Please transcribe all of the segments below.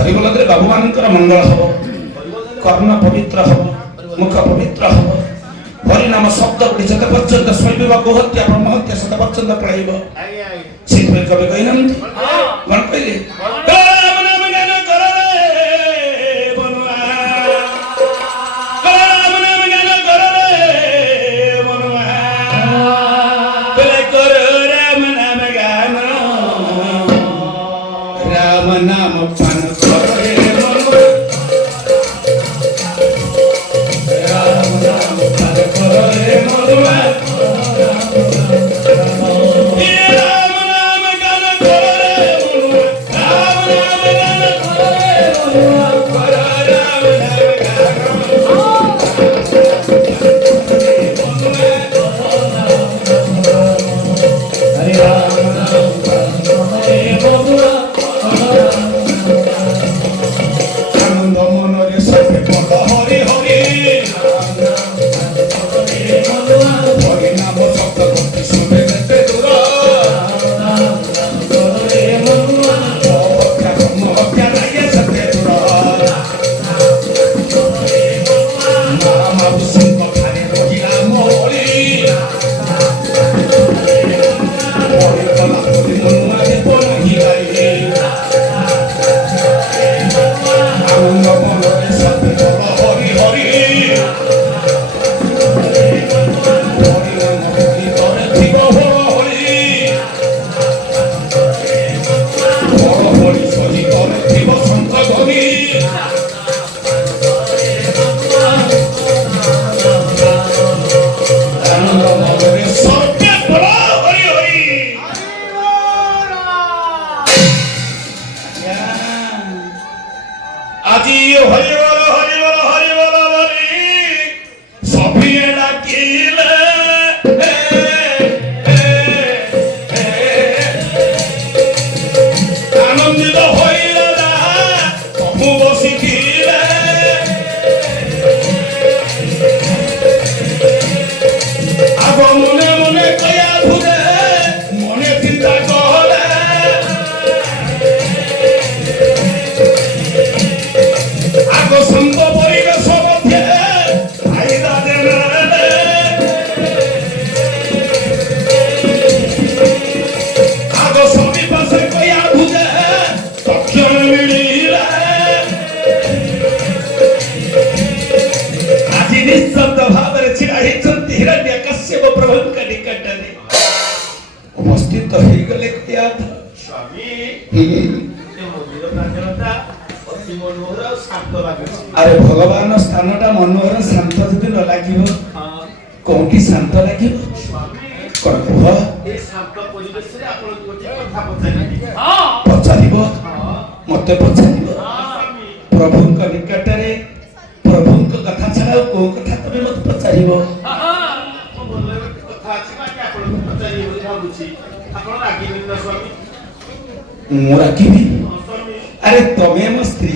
हरिबोलदे बाबू मानकर मंगल हम कर्ण पवित्र हम मुख पवित्र हम हरिनाम शब्द जत पर्यंत शैव गोहत्या ब्रह्महत्या सत पर्यंत पढ़ाइब से कवि कही कौन कहले अरे भगवान स्थानटा मनोहर शांत जदि न लगे कौन की शांत लगे कौन कह पचार मत पचार प्रभु निकट में प्रभु कथा छड़ा कौ कथा तुम मत पचार राखी अरे तमे मो स्त्री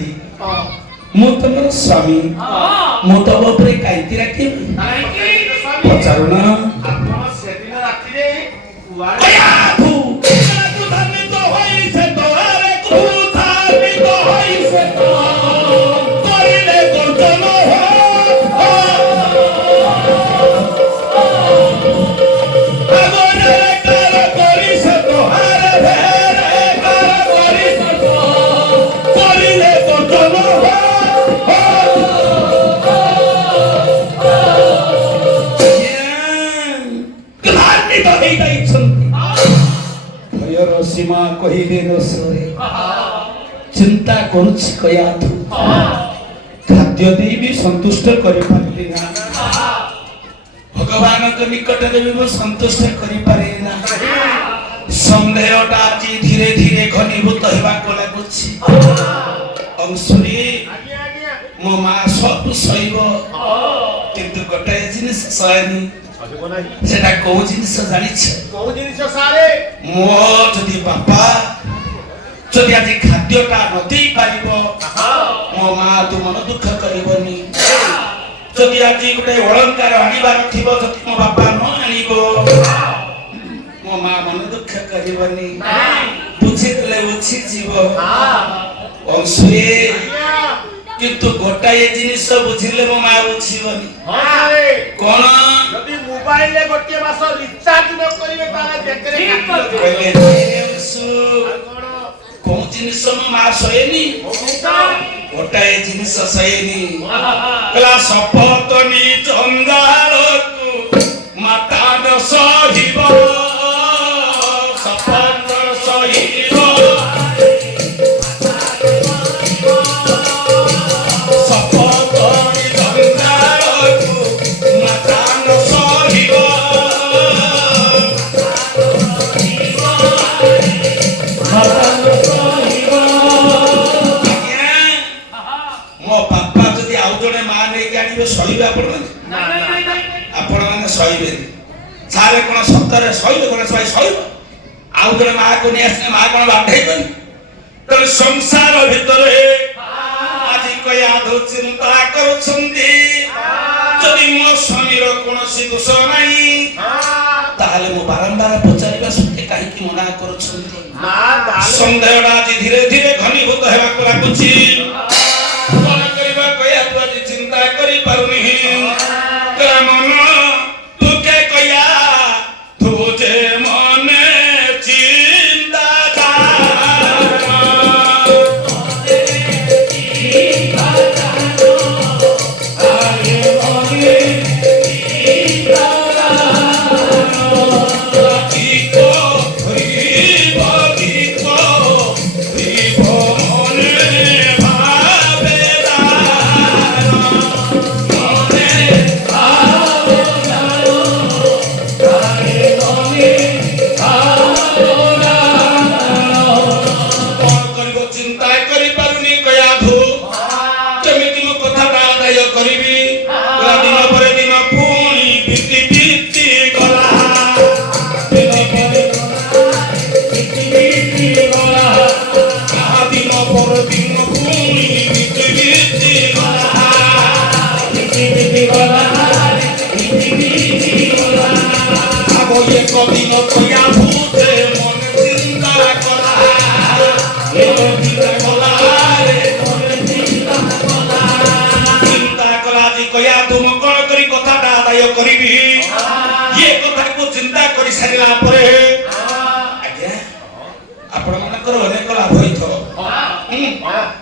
मु तुम स्वामी मु तब उपरे काईति राखी पचारुना Hey! କହିବେ ନ ସରେ ଚିନ୍ତା କରୁଛି କୟାଧୁ ଖାଦ୍ୟ ଦେଇ ବି ସନ୍ତୁଷ୍ଟ କରିପାରିଲି ନା ଭଗବାନଙ୍କ ନିକଟରେ ବି ମୁଁ ସନ୍ତୁଷ୍ଟ କରିପାରେ ନା ସନ୍ଦେହଟା ଆଜି ଧୀରେ ଧୀରେ ଘନୀଭୂତ ହେବାକୁ ଲାଗୁଛି ଅଂଶୁରୀ ମୋ ମା ସବୁ ସହିବ କିନ୍ତୁ ଗୋଟାଏ ଜିନିଷ ସହେନି ସେଟା କୋଉ ଜିନିଷ ଜାଣିଛ ମୋ ଯଦି ବାପା ଯଦି ଆଜି ଖାଦ୍ୟଟା ନ ଦେଇ ପାରିବ ମୋ ମା ତୁ ମନ ଦୁଃଖ କରିବନି ଯଦି ଆଜି ଗୋଟେ ଅଳଙ୍କାର ଆଣିବାର ଥିବ ଯଦି ମୋ ବାପା ନ ଆଣିବ ମୋ ମା ମନ ଦୁଃଖ କରିବନି ବୁଝିଦେଲେ ବୁଝିଯିବ ଅଂଶୁରୀ କିନ୍ତୁ ଗୋଟାଏ ଜିନିଷ ବୁଝିଲେ ମୋ ମା ବୁଝିବନି କଣ ଯଦି ମୋବାଇଲରେ ଗୋଟିଏ ମାସ ରିଚାର୍ଜ ନ କରିବେ ତାହେଲେ ବେକରେ କୋଉ ଜିନିଷ ମୋ ମା ସହେନି ଗୋଟାଏ ଜିନିଷ ସହେନି ଶପଥ ନି ଚନ୍ଦାଳକୁ ମାତା ନ ସହିବ ଶପଥ ସହିବ ସହିବେ ଆପଣମାନେ ସହିବେନି ସାରେ କଣ ସତରେ ସହିବେ କଣ ସହିବ ଆଉ ଜଣେ ମାକୁ ନେଇ ଆସିଲେ ମା କଣ ବାଧେଇବନି ତେଣୁ ସଂସାର ଭିତରେ ଆଜି କୟାଧୁ ଚିନ୍ତା କରୁଛନ୍ତି ଯଦି ମୋ ସ୍ୱାମୀର କୌଣସି ଦୋଷ ନାହିଁ ତାହେଲେ ମୁଁ ବାରମ୍ବାର ପଚାରିବା ସତ୍ତ୍ୱେ କାହିଁକି ମନା କରୁଛନ୍ତି ସନ୍ଦେହଟା ଆଜି ଧୀରେ ଧୀରେ ଘନୀଭୂତ ହେବାକୁ ଲାଗୁଛି କଣ କରିବା କୟାଧୁ ଆଜି ଚିନ୍ତା କରିପାରୁନି ମନ ତୁକେ କୟା ତୁझे ମନେ ଚିନ୍ତା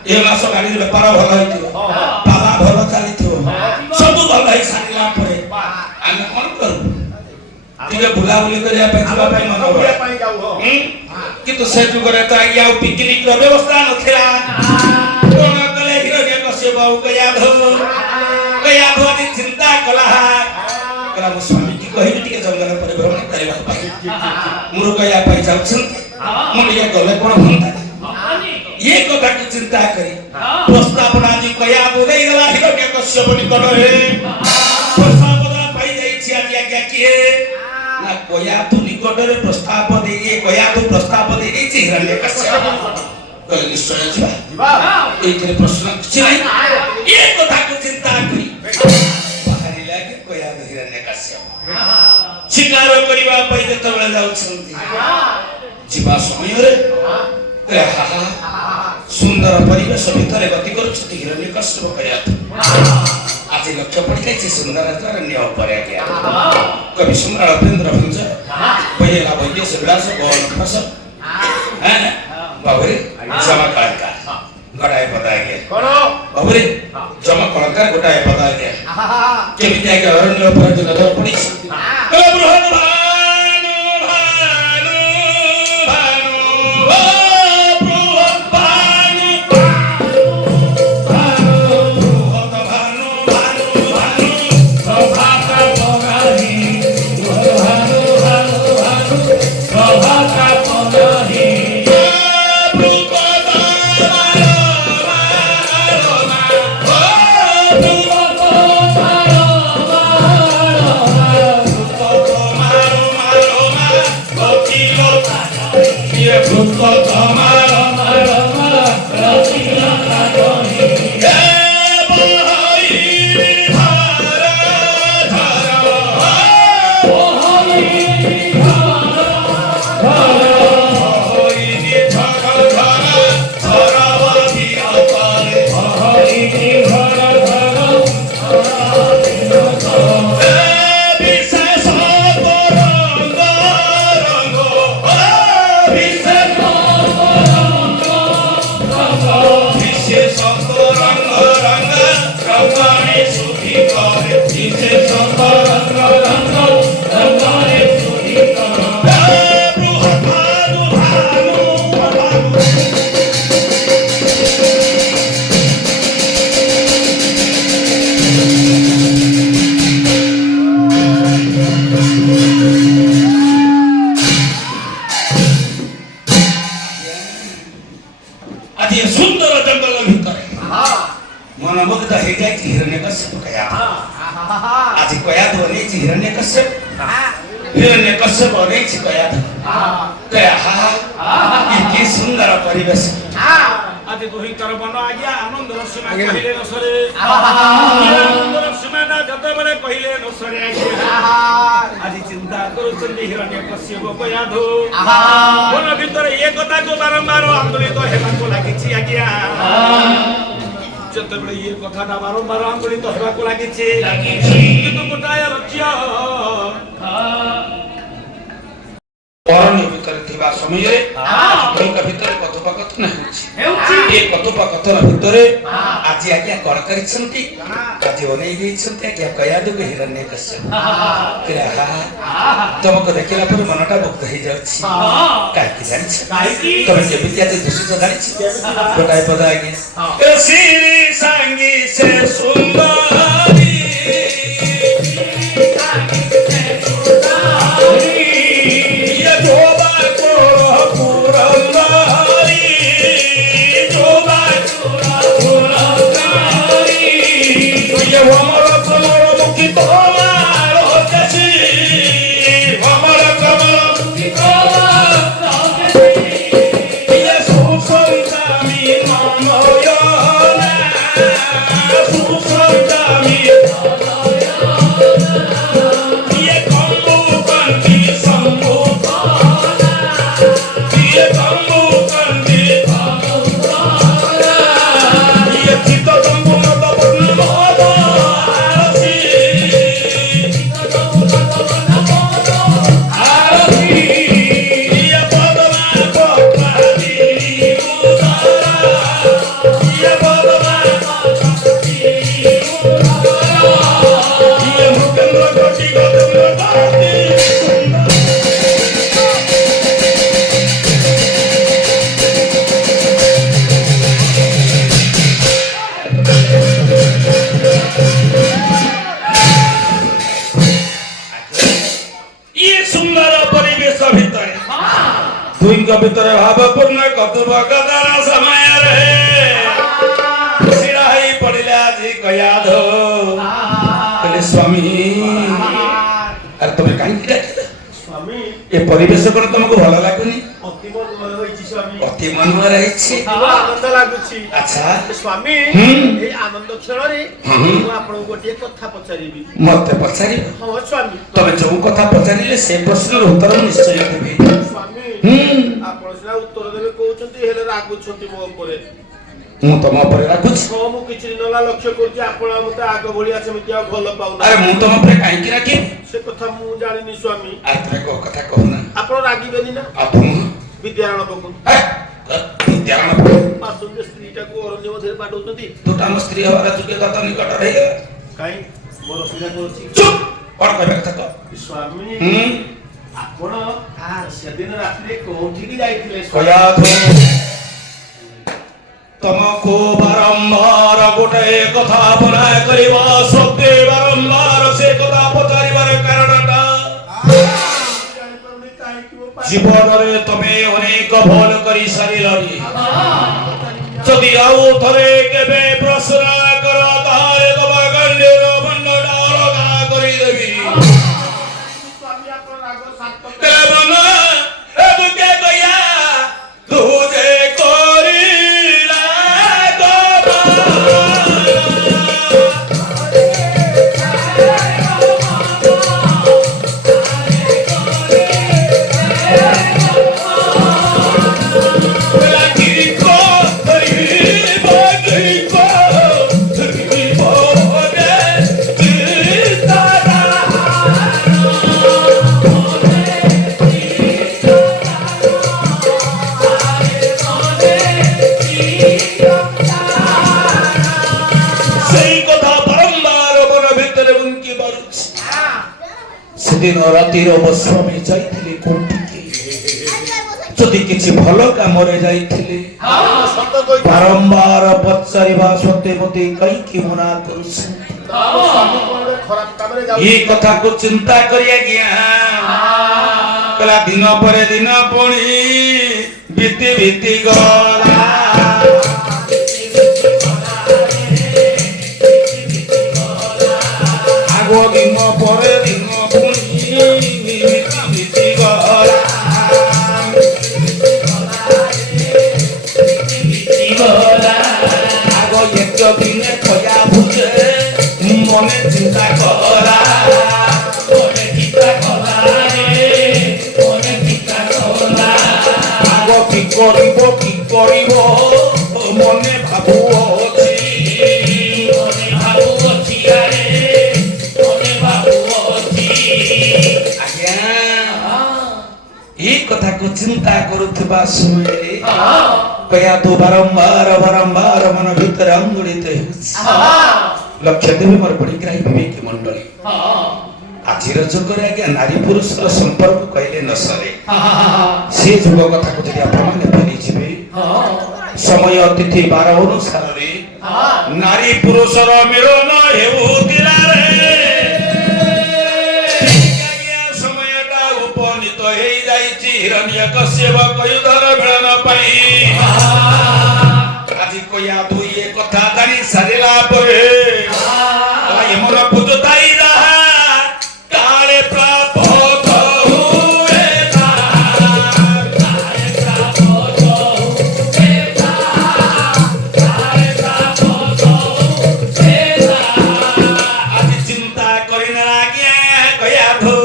ए मास गाड़ी बेपार भल होइथिबो पाला भल चलीथिबो सब भल होई सारिला परे आमे कोन करू तिके बुला बुली करिया पे जीवा पे मन होया पाई जाऊ हो किंतु से जुगरे त आगिया पिकनिक रो व्यवस्था नथिला कोन कले हिरण्य कश्यप बाऊ कयाधो आदि चिंता कला मो स्वामी की कहि टिके जंगल पर भ्रमण करबा पाई मुरु कया पाई जाउछन मुनिया गले कोन भंता ये कथा की चिंता करी प्रस्तावना जी कया बोदै गला हिरण्य कश्यप निकट रे प्रस्तावना पाई जाई छी आज आज्ञा किए ना कया तू निकट रे प्रस्ताव दे ये कया तू प्रस्ताव दे छी हिरण्य कश्यप कल निश्चय जीवा एथरे प्रश्न छी नहीं ये कथा की चिंता करी बाहरी लागे कया हिरण्य कश्यप शिकार करिवा पाई जत बेला जाउछंती जीवा समय रे सुंदर परिवेश भीतर गति करुछति हिरण्य कश्यप कयाधु आज लक्ष्य पड़ी सुंदर अरण्य पर गया कवि सम्राट उपेंद्र भंज भैया वैद्य विलास गोवन फस बाबरे जमा कलाकार गडाय पदा गया कोन बाबरे जमा कलाकार गडाय पदा गया केमिति आगे अरण्य पर जो नजर पड़ी बृहद भानु भानु भानु সঙ্গ রঙ্গ রঙ্গ রঙ্গনে সুখী করে দিছে সঙ্গ রঙ্গ রঙ্গ রঙ্গনে সুখী করে আজ সুন্দর জঙ্গল ভিতরে মনোমুগ্ধ হয়ে যাইছি হিরণ্যকশ্যপ কয়া আজ কয়া বনেছি হিরণ্যকশ্যপ হিরণ্যকশ্যপ বনেছি কয়া কয়া কি সুন্দর পরিবেশ আজ দুহিতর বন আজ্ঞা আনন্দর সীমা কহিলে ন সরে আনন্দর সীমা না যতবেলে কহিলে ন সরে আজ চিন্তা করুଛନ୍ତି হিরণ্যকশ্যপ কয়াধু বন ভিতরে ଏ କଥାକୁ ବାରମ୍ବାର ଆନ୍ଦୋଳିତ ହେବାକୁ ଲାଗିଛି ଆଜ୍ଞା ଯେତେବେଳେ ଏ କଥାଟା ବାରମ୍ବାର ଆନ୍ଦୋଳିତ ହେବାକୁ ଲାଗିଛି କିନ୍ତୁ ଗୋଟାଏ ଲକ୍ଷ୍ୟ ଅରଣ୍ୟ ଭିତରେ ଥିବା ସମୟରେ ଦୁହିଁଙ୍କ ଭିତରେ କଥୋପକଥନ ହେଉଛି ଏ କଥୋପକଥନ ଭିତରେ ଆଜି ଆଜ୍ଞା କଣ କରିଛନ୍ତି ଆଜି ଅନେଇ ଦେଇଛନ୍ତି ଆଜ୍ଞା କୟାଦୁକୁ ହିରଣ୍ୟକଶ୍ୟପ ତମକୁ ଦେଖିଲା ପରେ ମନଟା ମୁଗ୍ଧ ହେଇଯାଉଛି କାହିଁକି ଜାଣିଛ ତମେ କେମିତି ଆଜି ଦୁଷିତ ଜାଣିଛ ଗୋଟାଏ ପଦ ଆଜ୍ଞା ଶ୍ରୀ ସାଙ୍ଗୀ ସେ ସୁନ୍ଦରୀ ଦୁହିଁଙ୍କ ଭିତରେ ଭାବପୂର୍ଣ୍ଣ କଥୋପକଥନ ସମୟରେ ଛିଡ଼ା ହେଇ ପଡ଼ିଲେ ଆଜି କୟାଧୁ କହିଲେ ସ୍ୱାମୀ ଆରେ ତମେ କାହିଁକି ଡାକିଲ ସ୍ୱାମୀ ଏ ପରିବେଶ କଣ ତମକୁ ଭଲ ଲାଗୁନି ଅତି ମନୋହର ହୋଇଛି ସ୍ୱାମୀ ଅତି ମନୋହର ହେଇଛି ଆନନ୍ଦ ଲାଗୁଛି ଆଚ୍ଛା ସ୍ୱାମୀ ଏଇ ଆନନ୍ଦ କ୍ଷଣରେ ମୁଁ ଆପଣଙ୍କୁ ଗୋଟିଏ କଥା ପଚାରିବି ମତେ ପଚାରିବ ହଁ ସ୍ୱାମୀ ତମେ ଯୋଉ କଥା ପଚାରିଲେ ସେ ପ୍ରଶ୍ନର ଉତ୍ତର ମୁଁ ନିଶ୍ଚୟ ଦେବି ସ୍ୱାମୀ ଆପଣ ସିନା ଉତ୍ତର ଦେବେ କହୁଛନ୍ତି ହେଲେ ରାଗୁଛନ୍ତି ମୋ ଉପରେ ମୁଁ ତମ ଉପରେ ରାଗୁଛି ହଁ ମୁଁ କିଛି ଦିନ ହେଲା ଲକ୍ଷ୍ୟ କରୁଛି ଆପଣ ମତେ ଆଗ ଭଳିଆ ସେମିତି ଆଉ ଭଲ ପାଉନା ଆରେ ମୁଁ ତମ ଉପରେ କାହିଁକି ରାଗିବି ସେ କଥା ମୁଁ ଜାଣିନି ସ୍ୱାମୀ ଆରେ ତମେ କୋଉ କଥା କହୁନା ଆପଣ ରାଗିବେନି ନା ଆପଣ ବିଦ୍ୟାରଣ ପକଉ ବିଦ୍ୟାରଣ ଆସନ୍ତୁ ସ୍ତ୍ରୀଟାକୁ ଅରଣ୍ୟ ମଧ୍ୟରେ ପାଠଉଛନ୍ତି ତୁଟା ଆମ ସ୍ତ୍ରୀ ହବାର ଯୋଗ୍ୟତା ତ ନିକଟରେ ହେଇଗଲା କାହିଁ ମୋର ଅସୁବିଧା କରୁଛି ଚୁପ୍ କଣ କହିବା କଥା କହ ସ୍ୱାମୀ ଆପଣ ସେଦିନ ରାତିରେ କୋଉଠିକି ଯାଇଥିଲେ କୟାଧୁ ତମକୁ ବାରମ୍ବାର ଗୋଟେ କଥା ମନା କରିବ ସତ୍ୟ ବାରମ୍ବାର ସେ କଥା ପଚାରିବାର କାରଣଟା ଜୀବନରେ ତମେ ଅନେକ ଭୁଲ କରି ସାରିଲଣି ଯଦି ଆଉ ଥରେ କେବେ ପ୍ରଶ୍ନ କର ତାହେଲେ ତମ ଗଣ୍ଡିର ମଣ୍ଡଟା ଅଲଗା କରିଦେବି दिन रातिर स्वामी जाइथिले कोठिके जदि किछि भलो कामरे जाइथिले बारंबार पचारिबा सत्ते मते कई कि मना करूछन ये कथा को चिंता करिया गया कला दिन पर दिन पुणी बीती बीती गला आगो दिन पर दिन पुणी बीती गला आगो एक दिन खोया भुजे मने चिंता करा मने चिंता करा मने चिंता करा आगो की करिबो मने भाबुअछि आरे मने भाबुअछि आज्ञा ई कथा को चिंता करूथबा समय कया तो बारंबार मन भीतर अंगुड़ित लक्ष्य देवी मोर पड़िग्राही विवेक मंडली आज जुगरे आज्ञा नारी पुरुष संपर्क कहले न सरे से जुग कथा को जदि आपण माने भूली जिबे समय तिथि बार अनुसार रे नारी पुरुष मिलन हेउतिला रे आज्ञा समयटा उपनीत हेई जाईची हिरण्यकश्यप कयुधर मिलन पाई आज कोया दुई कथा जानी सारिला परे यमर पुजताई रहा काले प्राप्त हुए काले प्राप्त हुए काले प्राप्त हुए आज चिंता करिना लागिया कया धो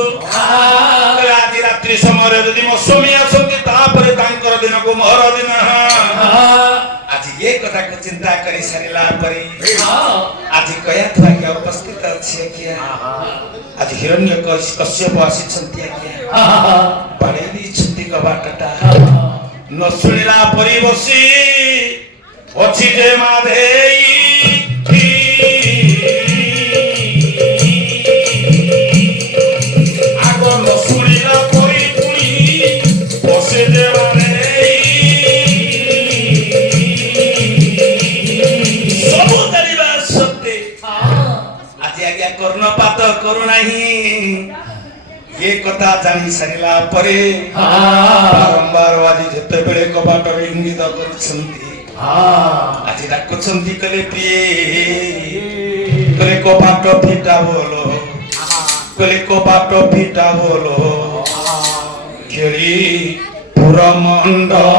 आज रात्रि समय जदि मो स्वामी आसंती तापरे तांकर दिन को मोर दिन आज ये कथा को चिंता करी सारिला परे आज कया थवा के उपस्थित अछि क्या आज हिरण्यकश्यप आसीछंती क्या बड़े दी छंती कबाटटा न सुनिला परि बसी अछि जे माधेई आगो न सुनिला परि पुनी बसे जे कर्णपात करू नाही ये कथा जानी सारिला परे बारंबार आज जते बेले कबाट इंगित करछंती आज डाकुछंती कले पिए कले कबाट फिटा बोलो कले कबाट फिटा बोलो केली पुरा मंडना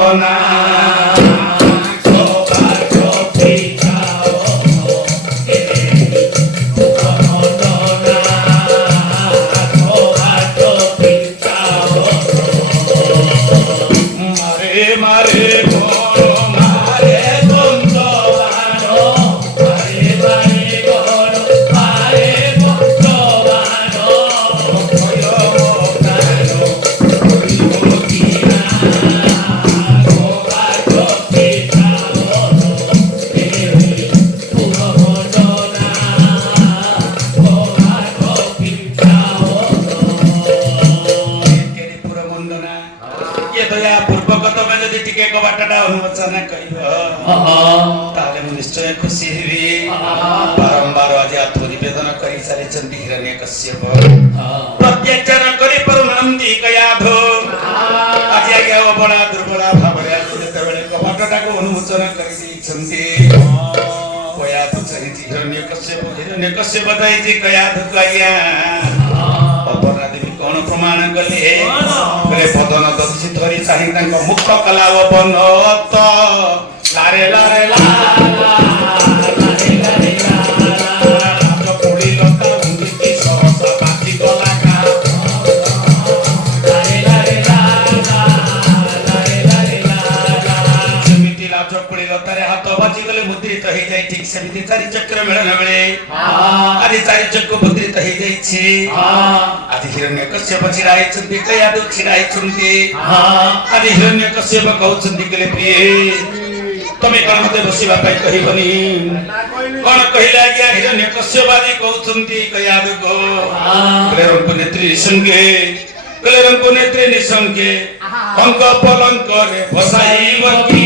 निश्चय खुशी हुई बारंबार आज निवेदन करी सारी चंदी हिरण्यकश्यप प्रत्याचार करी परनंदी कयाधो आज आज्ञा बड़ा दुर्बला भावरे जेतेबेले कपाटटा को अनुमोचन करी दी छंती कयाधो चरी हिरण्यकश्यप दाई जी कयाधो कया अपराधी कोन प्रमाण कले बदन दक्षि धरी चाहि तांको मुक्त कला बनत लारे लारे ला लारे लारे ला जो कोड़ी लता उंगी सरस बाजी गला का लारे लारे ला लारे लारे ला समिति ला जो कोड़ी लता रे हाथ बाजी गले मुद्रित हे जाय ठीक समिति चारि चक्र मिलन बेले आदि चारि चक्र मुद्रित हे जाय छी आदि हिरण्यकश्यप छिराय चंदी कयादो छिराय चंदी आदि हिरण्यकश्यप कहउचंदी कले प्रिय ତମେ କଣ ମତେ ବସିବା ପାଇଁ କହିବନି କଣ କହିଲେ ଆଜ୍ଞା ହିରଣ୍ୟକଶ୍ୟପ କହୁଛନ୍ତି କୟାଦୁକୁ କ୍ଲେରଙ୍କ ନେତ୍ରୀ ନିସଙ୍ଗେ କ୍ଲେରଙ୍କ ନେତ୍ରୀ ନିସଙ୍ଗେ ଅଙ୍କ ପଲଙ୍କରେ ବସାଇବ କି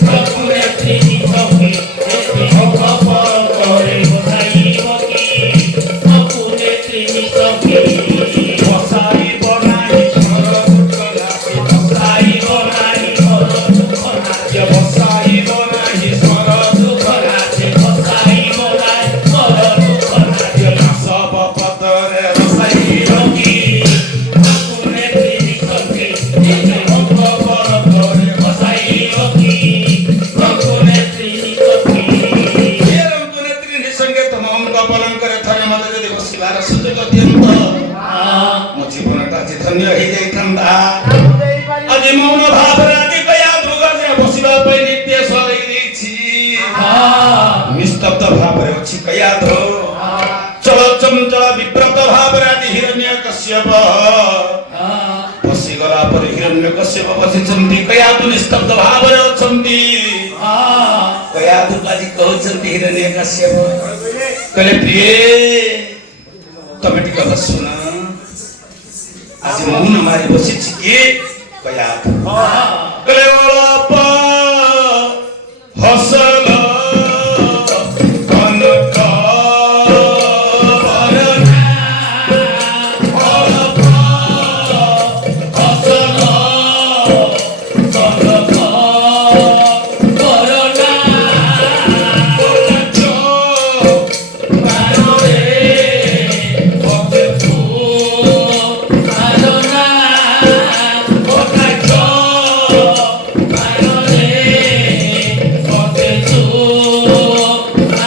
ପ୍ରଭୁ ନେତ୍ରୀ ନିସଙ୍ଗେ ଅଙ୍କ ପଲଙ୍କରେ ବସାଇବ କି ପ୍ରଭୁ ନେତ୍ରୀ ନିସଙ୍ଗେ ବସାଇବ ନାହିଁ ସ୍ୱର ଦୁଃଖ ନାଚେ ବସାଇବ ନାହିଁ ସ୍ୱର ଦୁଃଖ ନାଚେ ବସାଇବ ନାହିଁ ସ୍ୱର ଦୁଃଖ ନାଚେ ବସାଇବ ନାହିଁ ସ୍ୱର ଦୁଃଖ ନାଚେ ସବ ପଦରେ ବସାଇବ କି ପ୍ରଭୁ ନେତ୍ରୀ ନିସଙ୍ଗେ ଅଙ୍କ ପଲଙ୍କରେ ବସାଇବ କି ପ୍ରଭୁ ନେତ୍ରୀ ନିସଙ୍ଗେ କ୍ଲେରଙ୍କ ନେତ୍ରୀ ନିସଙ୍ଗେ ତମ ଅଙ୍କ ପଲଙ୍କରେ ଥରେ ମତେ ଯଦି ବସିବାର ସୁଯୋଗ ଦିଅନ୍ତ ମୋ ଜୀବନଟା ଆଜି ଧନ୍ୟ ହେଇଯାଇଥାନ୍ତା ଆଜି ମୌନ ଭାବରେ ଆଜି କୟାଦୁ ଗଜରେ ବସିବା ପାଇଁ ନିର୍ଦ୍ଦେଶ ଦେଇଛି ନିସ୍ତବ୍ଧ ଭାବରେ ଅଛି କୟାଦୁ ଚଳ ଚଞ୍ଚଳ ବିବ୍ରତ ଭାବରେ ଆଜି ହିରଣ୍ୟକଶ୍ୟପ ବସିଗଲା ପରେ ହିରଣ୍ୟକଶ୍ୟପ ବସିଛନ୍ତି କୟାଦୁ ନିସ୍ତବ୍ଧ ଭାବରେ ଅଛନ୍ତି କୟାଦୁ ଆଜି କହୁଛନ୍ତି ହିରଣ୍ୟକଶ୍ୟପ କହିଲେ ପ୍ରିୟେ ତମେ ଟିକେ ବସୁନ ଆଜି ମୌନ ମାରି ବସିଛି କିଏ କୟାଦୁ କହିଲେ ଅଳପ ହସଲ କନକ ବରନା ଅଳପ ହସଲ କନକ ବରନା ବାରରେ ମତେ ତୁ ଆଲୋନା ବାରରେ ମତେ ତୁ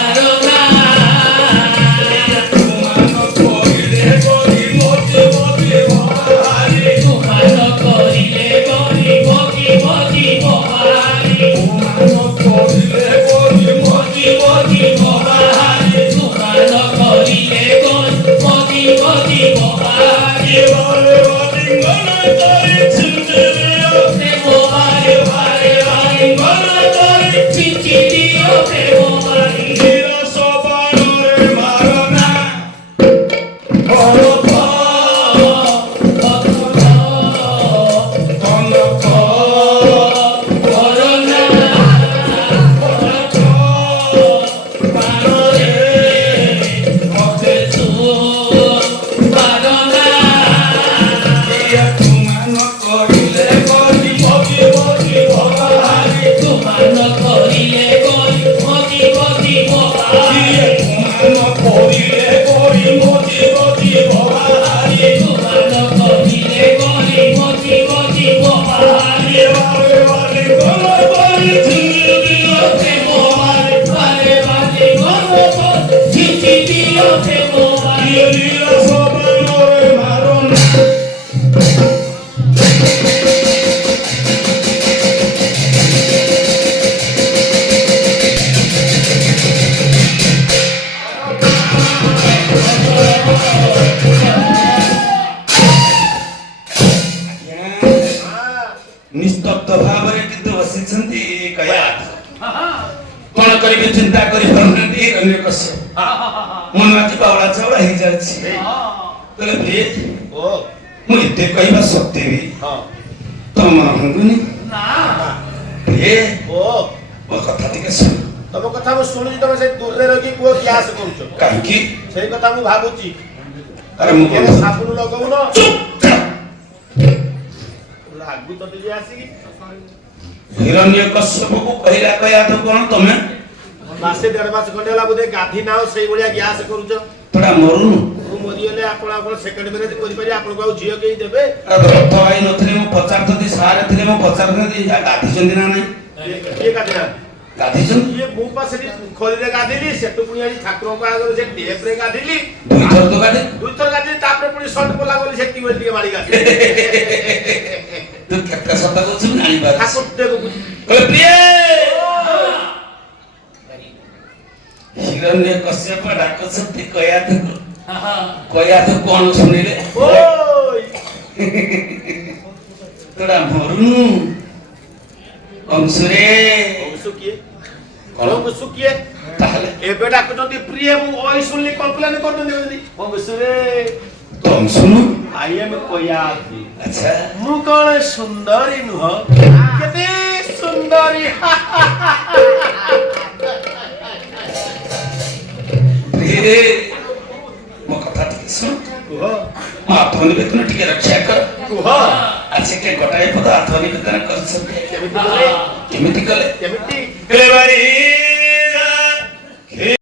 ଆଲୋନା ତୁମାନ କରିଲେ ଗରି ମଜି ମଜି ବହାରି ମଜି ମଜି ବହାରି ତୁମାନ କରିଲେ ଗରି ମଜି ମଜି ବହାରି ପ୍ରେମ ବାରେ ବାରେ ବାରେ ମନ କରି ପିଞ୍ଚି ଦିଅ ପ୍ରେମ ବାରି ମାରନା ଅଳପ କନକ ବରନା ବାରରେ ମତେ ତୁ ବାରନା ତୁମାନ କରିଲେ ଗରି ମଜି ମଜି ବହାରି ତୁମାନ କରିଲେ ଗରି ମଜି ମଜି ବହାରି ତୁମାନ କରିଲେ ଗରି ମଜି ମଜି ବହାରି ତୁମାନ କରିଲେ ଗରି ମଜି ମଜି ବହାରି ବାରେ ବାରେ ଗଲ ଗରି ଝିଞ୍ଚି ଦିଅ ପ୍ରେମ ବାରେ ବାରେ ବାରେ ଗଲ ଗରି ଝିଞ୍ଚି ଦିଅ ପ୍ରେମ ବାରେ ମାରନା ନିସ୍ତବ୍ଧ ଭାବରେ କିନ୍ତୁ ବସିଛନ୍ତି କୟାଦୁ କଣ କରିବେ ଚିନ୍ତା କରିପାରୁନାହାନ୍ତି ହିରଣ୍ୟକଶ୍ୟପ ମନ ଆଜି ବାଉଳା ଚାଉଳା ହେଇଯାଉଛି କହିଲେ ପ୍ରିୟ ମୁଁ ଏତେ କହିବା ସତ୍ତ୍ୱେ ବି ତମ ମନ ଭାଙ୍ଗୁନି ପ୍ରିୟ ମୋ କଥା ଟିକେ ଶୁଣ ତମ କଥା ମୁଁ ଶୁଣୁଛି ତମେ ସେ ଦୂରରେ ରହିକି କୁହ ଗ୍ୟାସ କରୁଛ କାହିଁକି ସେଇ କଥା ମୁଁ ଭାବୁଛି ଆରେ ମୁଁ କେବେ ସାବୁନ ଲଗଉନ ଲାଗୁ ତ ଟିକେ ଆସିକି ହିରଣ୍ୟକଶ୍ୟପକୁ କହିଲା କୟାଦୁ କଣ ତମେ ମାସେ ଦେଢ ମାସ ଖଣ୍ଡେ ହେଲା ବୋଧେ ଗାଧି ନାও ସେଇଭଳିଆ ଗ୍ୟାସ କରୁଛ ତୋଡ଼ା ମରୁନୁ ମୁଁ ମରିଗଲେ ଆପଣ ସେକେଣ୍ଡ ମ୍ୟାରେଜ କରିପାରିବେ ଆପଣଙ୍କୁ ଆଉ ଝିଅ କେହି ଦେବେ ରଥ ଭାଇ ନଥିଲେ ମୁଁ ପଚାରୁଥିଲି ସାର୍ ଥିଲେ ମୁଁ ପଚାରୁଥିଲି ଗାଧିଛନ୍ତି ନା ନାଇଁ କିଏ ଗାଧିନା ଗାଧିଛନ୍ତି ଇଏ ମୁଁ ପା ସେଠି ଖୋଲିରେ ଗାଧିଲି ସେଠୁ ପୁଣି ଆଜି ଠାକୁରଙ୍କ ଆଗରେ ସେ ଟେପରେ ଗାଧିଲି ଦୁଇଥର ତ ଗାଧି ଦୁଇଥର ଗାଧିଲି ତାପରେ ପୁଣି ସର୍ଟ ପଲା ଗଲି ସେଠି ବୋଲି ଟିକେ ମାରି ଗାଧିଲି ତୁ କେତେ ସତ କହୁଛୁ ଜାଣିପାରୁଛୁ ଠାକୁର ଦେବ କହିଲେ ପ୍ରିୟ ହିରଣ୍ୟକଶ୍ୟପ ଡାକୁଛନ୍ତି କୟାଦୁକୁ କୟାଦୁ କଣ ଶୁଣିଲେ ଓଇ ତୋଡ଼ା ମରୁନୁ ଅଂଶୁରେ ସୁକିଏ କଣ? ମୁଁ ସୁକିଏ ତାହେଲେ ଏବେ ଡାକୁଛନ୍ତି ପ୍ରିୟ ମୁଁ ଓଇ ଶୁଣିଲି କଲ୍ପନା କରୁଛନ୍ତି ମୁଁ ବିଷୟରେ ତମ ଶୁଣୁ ଆଇ ଏମ୍ କୟାତି ଆଚ୍ଛା ମୁଁ କଣ ସୁନ୍ଦରୀ ନୁହଁ କେତେ ସୁନ୍ଦରୀ ପ୍ରିୟେ ମୋ କଥା ଟିକେ ଶୁଣ କୁହ ମୋ ଆତ୍ମନିବେଦନ ଟିକେ ରକ୍ଷା କର କୁହ ଆଜି କେ ଗୋଟାଏ ପଦ ଆତ୍ମନିବେଦନ କରୁଛନ୍ତି କେମିତି କଲେ କେମିତି କଲେ କେମିତି କେବାରି